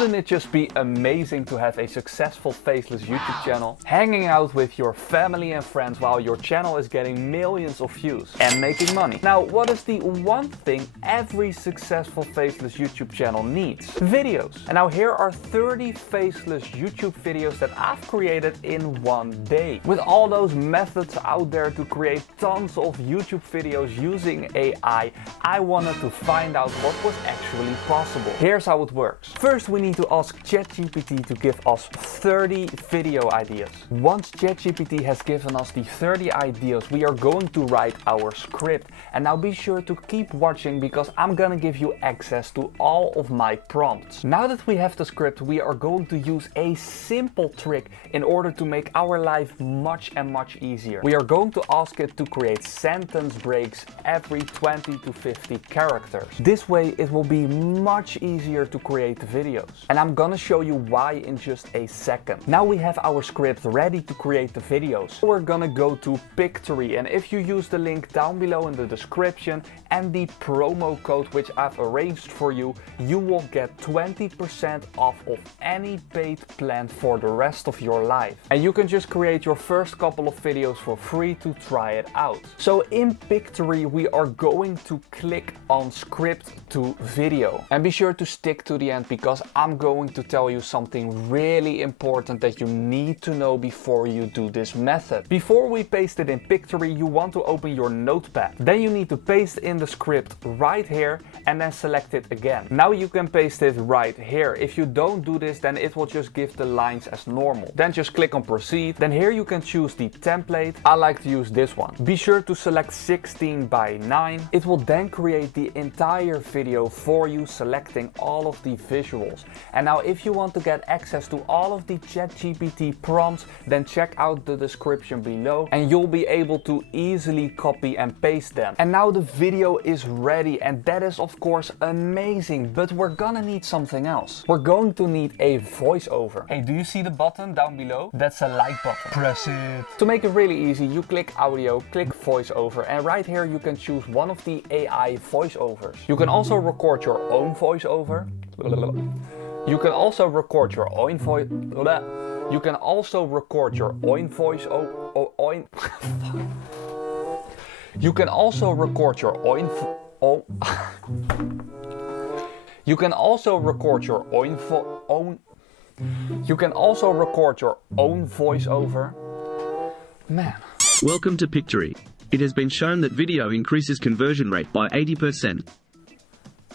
Wouldn't it just be amazing to have a successful faceless YouTube channel, hanging out with your family and friends while your channel is getting millions of views and making money? Now, what is the one thing every successful faceless YouTube channel needs? Videos. And now here are 30 faceless YouTube videos that I've created in one day. With all those methods out there to create tons of YouTube videos using AI, I wanted to find out what was actually possible. Here's how it works. First, we need to ask ChatGPT to give us 30 video ideas. Once ChatGPT has given us the 30 ideas, we are going to write our script. And now be sure to keep watching because I'm gonna give you access to all of my prompts. Now that we have the script, we are going to use a simple trick in order to make our life much easier. We are going to ask it to create sentence breaks every 20 to 50 characters. This way it will be much easier to create the videos. And I'm gonna show you why in just a second. Now we have our script ready to create the videos. We're gonna go to Pictory, and if you use the link down below in the description and the promo code which I've arranged for you, you will get 20% off of any paid plan for the rest of your life. And you can just create your first couple of videos for free to try it out. So in Pictory, we are going to click on script to video. And be sure to stick to the end because I'm going to tell you something really important that you need to know before you do this method. Before we paste it in Pictory, you want to open your notepad. Then you need to paste in the script right here and then select it again. Now you can paste it right here. If you don't do this, then it will just give the lines as normal. Then just click on proceed. Then here you can choose the template. I like to use this one. Be sure to select 16 by 9. It will then create the entire video for you, selecting all of the visuals. And now if you want to get access to all of the ChatGPT prompts, then check out the description below and you'll be able to easily copy and paste them. And now the video is ready, and that is of course amazing, but we're gonna need something else. We're going to need a voiceover. Hey, do you see the button down below? That's a like button. Press it. To make it really easy, you click audio, click voiceover, and right here you can choose one of the AI voiceovers. You can also record your own voiceover. You can also record your own voice. You can also record your own voice. You can also record your own. You can also record your own. You can also record your own voiceover. Man. Welcome to Pictory. It has been shown that video increases conversion rate by 80%.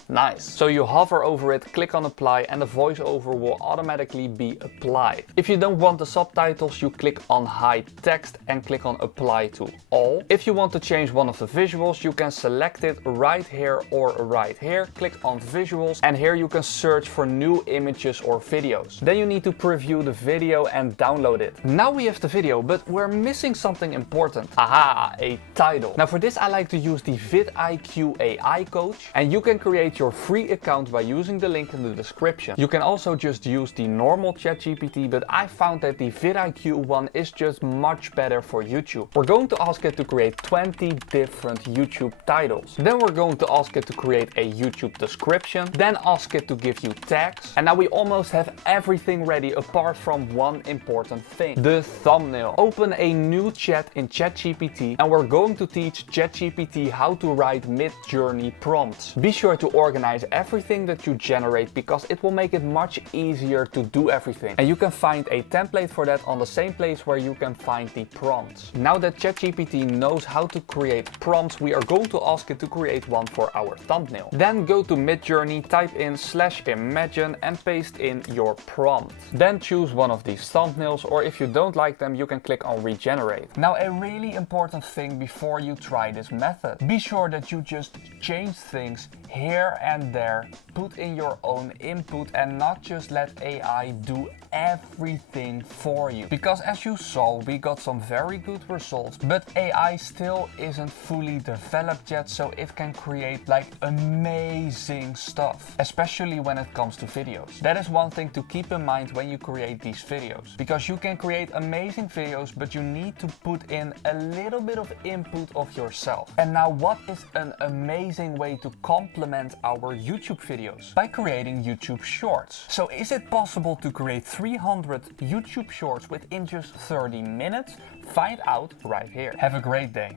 Nice. So you hover over it, click on apply, and the voiceover will automatically be applied. If you don't want the subtitles, you click on hide text and click on apply to all. If you want to change one of the visuals, you can select it right here or right here. Click on visuals, and here you can search for new images or videos. Then you need to preview the video and download it. Now we have the video, but we're missing something important. Aha, a title. Now for this I like to use the vidIQ AI coach, and you can create your free account by using the link in the description. You can also just use the normal ChatGPT, but I found that the vidIQ one is just much better for YouTube. We're going to ask it to create 20 different YouTube titles. Then we're going to ask it to create a YouTube description, then ask it to give you tags. And now we almost have everything ready apart from one important thing, the thumbnail. Open a new chat in ChatGPT and we're going to teach ChatGPT how to write mid-journey prompts. Be sure to organize everything that you generate because it will make it much easier to do everything. And you can find a template for that on the same place where you can find the prompts. Now that ChatGPT knows how to create prompts, we are going to ask it to create one for our thumbnail. Then go to Midjourney, type in /imagine and paste in your prompt. Then choose one of these thumbnails, or if you don't like them, you can click on regenerate. Now a really important thing before you try this method, be sure that you just change things here and there, put in your own input and not just let AI do everything for you. Because as you saw, we got some very good results, but AI still isn't fully developed yet, so it can create like amazing stuff, especially when it comes to videos. That is one thing to keep in mind when you create these videos, because you can create amazing videos, but you need to put in a little bit of input of yourself. And now what is an amazing way to complement our YouTube videos by creating YouTube Shorts. So is it possible to create 300 YouTube Shorts within just 30 minutes? Find out right here. Have a great day.